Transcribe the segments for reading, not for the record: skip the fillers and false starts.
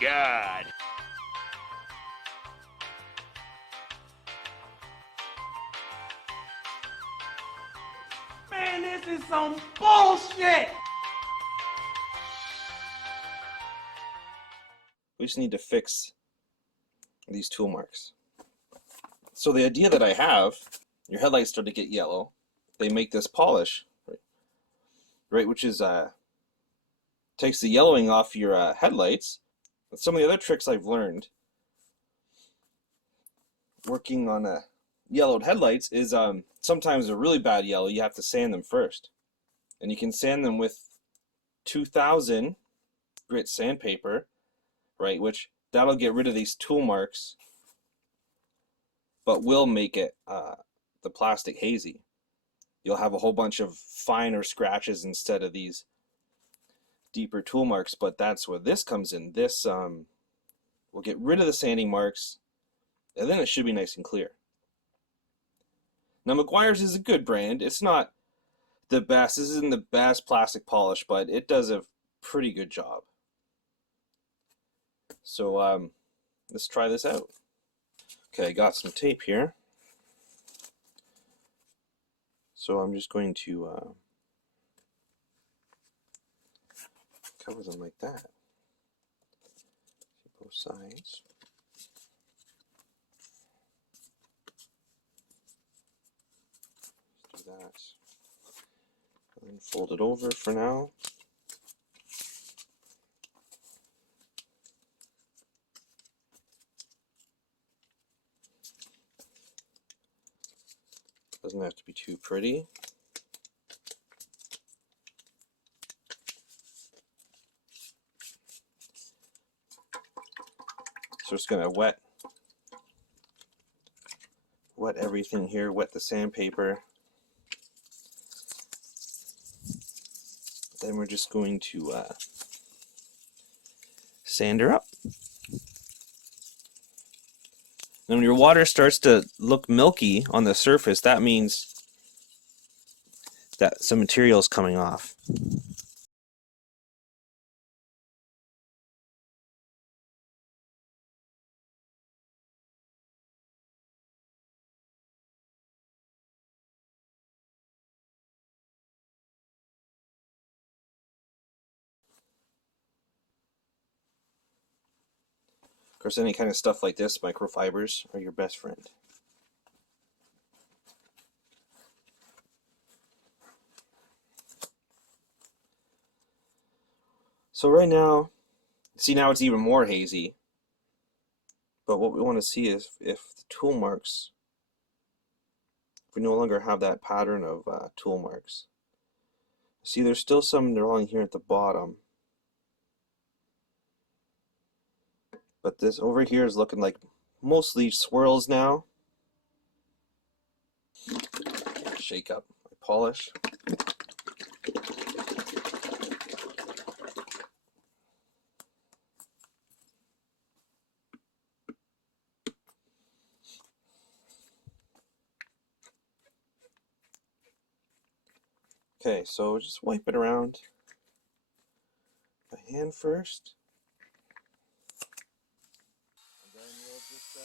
God. Man, this is some bullshit! We just need to fix these tool marks. So the idea that I have, your headlights start to get yellow. They make this polish, right, which is takes the yellowing off your headlights. But some of the other tricks I've learned working on yellowed headlights is sometimes they're really bad yellow. You have to sand them first, and you can sand them with 2000 grit sandpaper, right, which that'll get rid of these tool marks, but will make it the plastic hazy. You'll have a whole bunch of finer scratches instead of these deeper tool marks, but that's where this comes in. This will get rid of the sanding marks, and then it should be nice and clear. Now, Meguiar's is a good brand. It's not the best. This isn't the best plastic polish, but it does a pretty good job. So let's try this out. Okay, I got some tape here. So I'm just going to cover them like that. Both sides. Let's do that. And then fold it over for now. Doesn't have to be too pretty. So it's going to wet everything here, wet the sandpaper. Then we're just going to sand her up. And when your water starts to look milky on the surface, that means that some material is coming off. Of course, any kind of stuff like this, microfibers are your best friend. So right now, see, now it's even more hazy. But what we want to see is if the tool marks, if we no longer have that pattern of tool marks. See, there's still some along here at the bottom. But this over here is looking like mostly swirls now. Shake up my polish. Okay, so just wipe it around my hand first. And then we'll just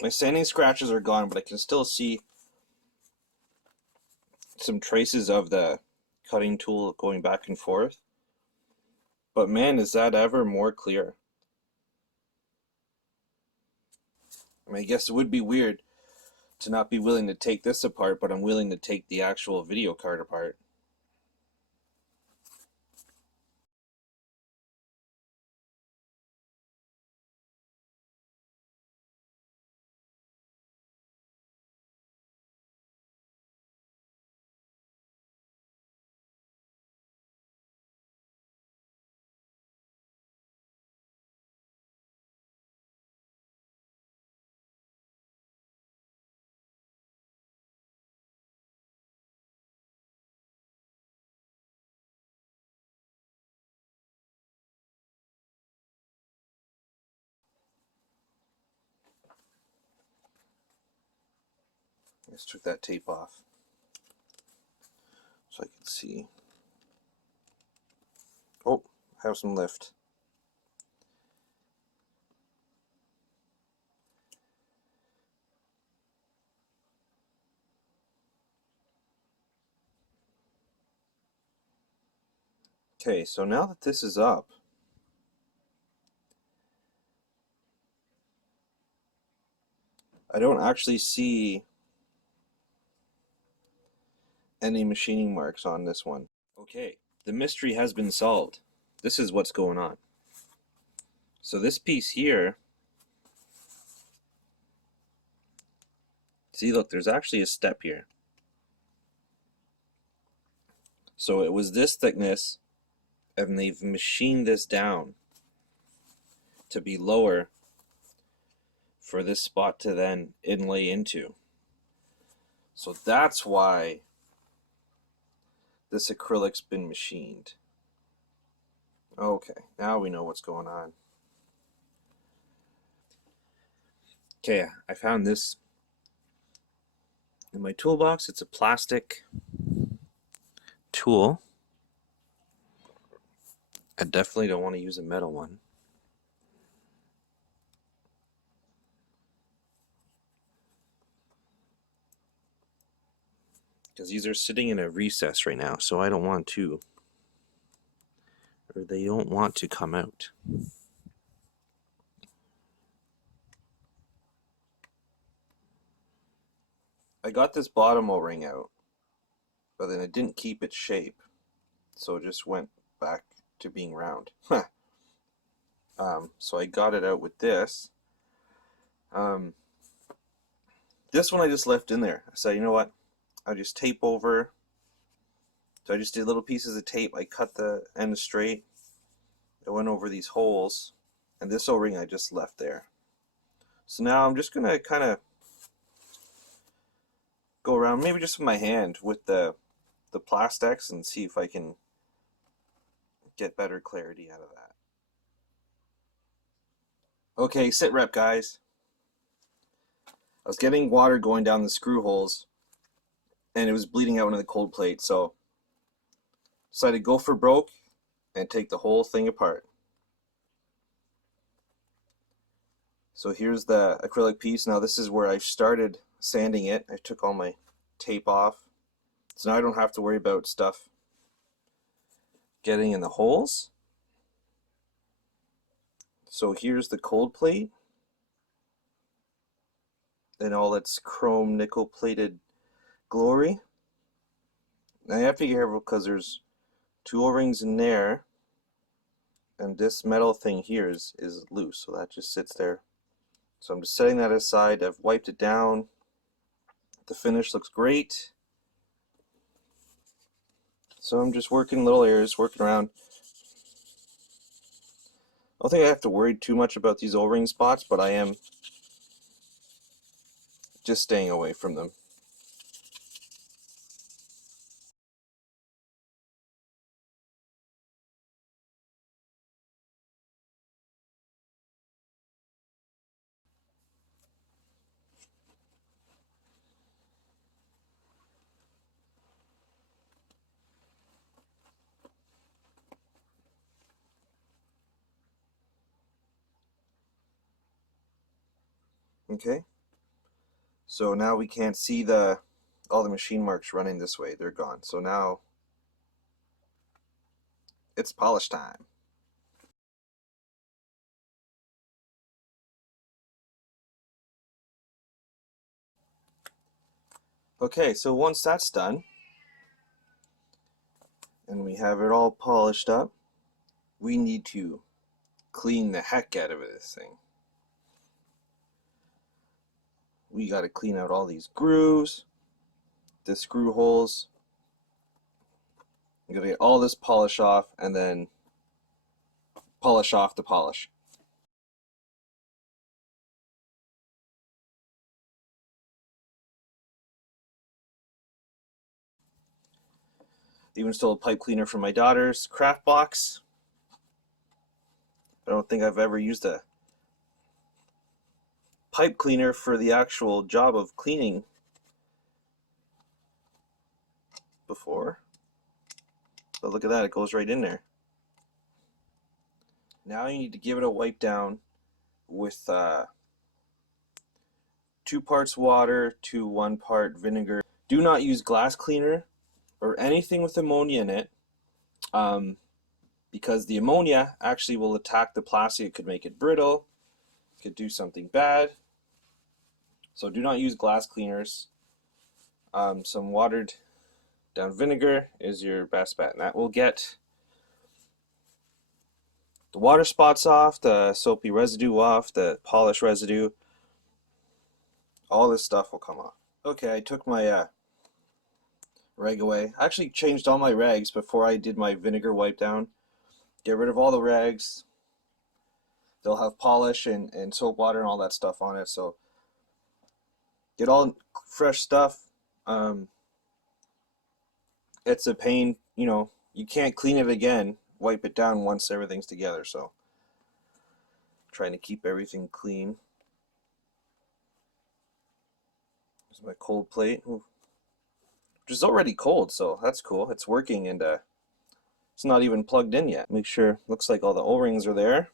my sanding scratches are gone, but I can still see some traces of the cutting tool going back and forth. But man, is that ever more clear. I mean, I guess it would be weird to not be willing to take this apart, but I'm willing to take the actual video card apart. Just took that tape off so I can see. Oh, have some lift. Okay, so now that this is up, I don't actually see any machining marks on this one. Okay, the mystery has been solved. This is what's going on. So this piece here, see, look, there's actually a step here. So it was this thickness, and they've machined this down to be lower for this spot to then inlay into. So that's why this acrylic's been machined. Okay, now we know what's going on. Okay, I found this in my toolbox. It's a plastic tool. I definitely don't want to use a metal one. Because these are sitting in a recess right now, so I don't want to, or they don't want to come out. I got this bottom O-ring out, but then it didn't keep its shape, so it just went back to being round. So I got it out with this. This one I just left in there. I said, you know what? I'll just tape over. So I just did little pieces of tape. I cut the end straight. I went over these holes, and this O-ring I just left there. So now I'm just gonna kind of go around, maybe just with my hand, with the plastics, and see if I can get better clarity out of that. Okay, sit rep, guys. I was getting water going down the screw holes, and it was bleeding out into the cold plate, so decided to go for broke and take the whole thing apart. So here's the acrylic piece. Now this is where I started sanding it. I took all my tape off, so now I don't have to worry about stuff getting in the holes. So here's the cold plate and all its chrome nickel plated glory. Now you have to be careful because there's two O-rings in there, and this metal thing here is loose, so that just sits there. So I'm just setting that aside. I've wiped it down. The finish looks great. So I'm just working little areas, working around. I don't think I have to worry too much about these O-ring spots, but I am just staying away from them. Okay, so now we can't see all the machine marks running this way. They're gone. So now it's polish time. Okay, so once that's done and we have it all polished up, we need to clean the heck out of this thing. We got to clean out all these grooves, the screw holes. I'm going to get all this polish off and then polish off the polish. Even stole a pipe cleaner from my daughter's craft box. I don't think I've ever used a pipe cleaner for the actual job of cleaning before. But look at that, it goes right in there. Now you need to give it a wipe down with 2 parts water to 1 part vinegar. Do not use glass cleaner or anything with ammonia in it, because the ammonia actually will attack the plastic. It could make it brittle, it could do something bad. So do not use glass cleaners. Some watered down vinegar is your best bet, and that will get the water spots off, the soapy residue off, the polish residue. All this stuff will come off. Okay, I took my rag away. I actually changed all my rags before I did my vinegar wipe down. Get rid of all the rags. They'll have polish and soap water and all that stuff on it, so get all fresh stuff. It's a pain, you know, you can't clean it again, wipe it down once everything's together, so trying to keep everything clean. There's my cold plate, which is already cold, so that's cool. It's working, and it's not even plugged in yet. Make sure, looks like all the O-rings are there.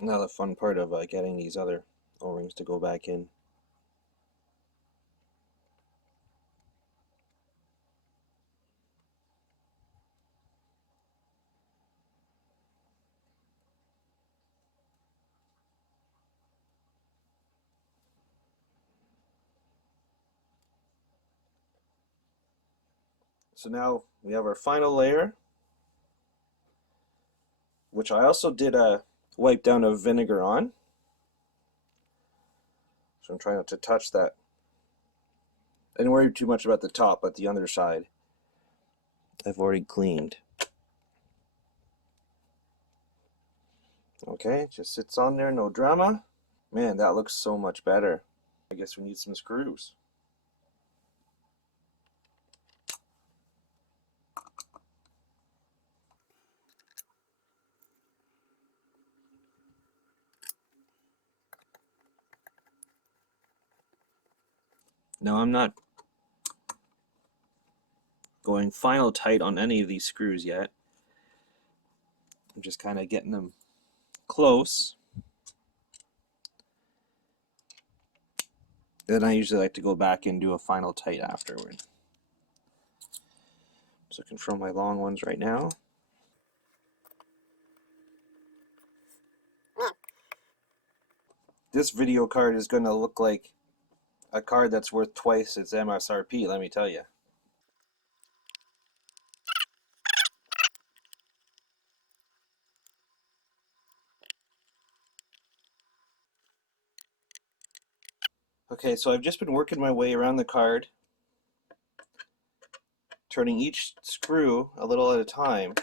Now the fun part of getting these other O-rings to go back in. So now we have our final layer, which I also did a wipe down of vinegar on. So I'm trying not to touch that. I didn't worry too much about the top, but the underside I've already cleaned. Okay, it just sits on there, no drama. Man, that looks so much better. I guess we need some screws. Now I'm not going final tight on any of these screws yet. I'm just kind of getting them close. Then I usually like to go back and do a final tight afterward. Just looking for my long ones right now. This video card is going to look like a card that's worth twice its MSRP, let me tell you. Okay, so I've just been working my way around the card, turning each screw a little at a time,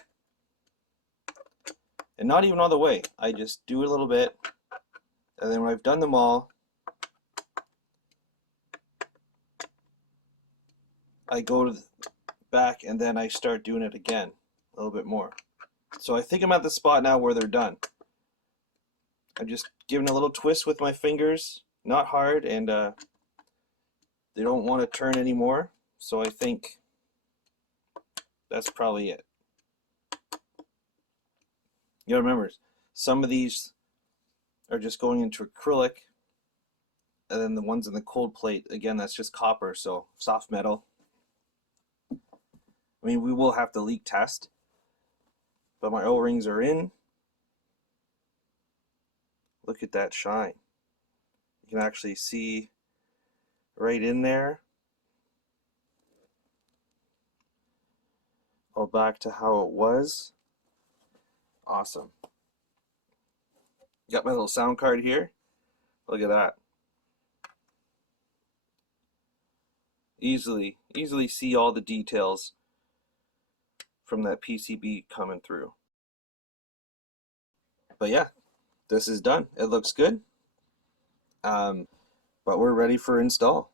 and not even all the way. I just do it a little bit, and then when I've done them all, I go to the back and then I start doing it again a little bit more. So I think I'm at the spot now where they're done. I'm just giving a little twist with my fingers, not hard, and they don't want to turn anymore, so I think that's probably it. You gotta remember, some of these are just going into acrylic, and then the ones in the cold plate, again, that's just copper, so soft metal. I mean, we will have to leak test, but my O-rings are in. Look at that shine. You can actually see right in there. All back to how it was. Awesome. Got my little sound card here. Look at that. Easily see all the details from that PCB coming through. But yeah, this is done. It looks good. But we're ready for install.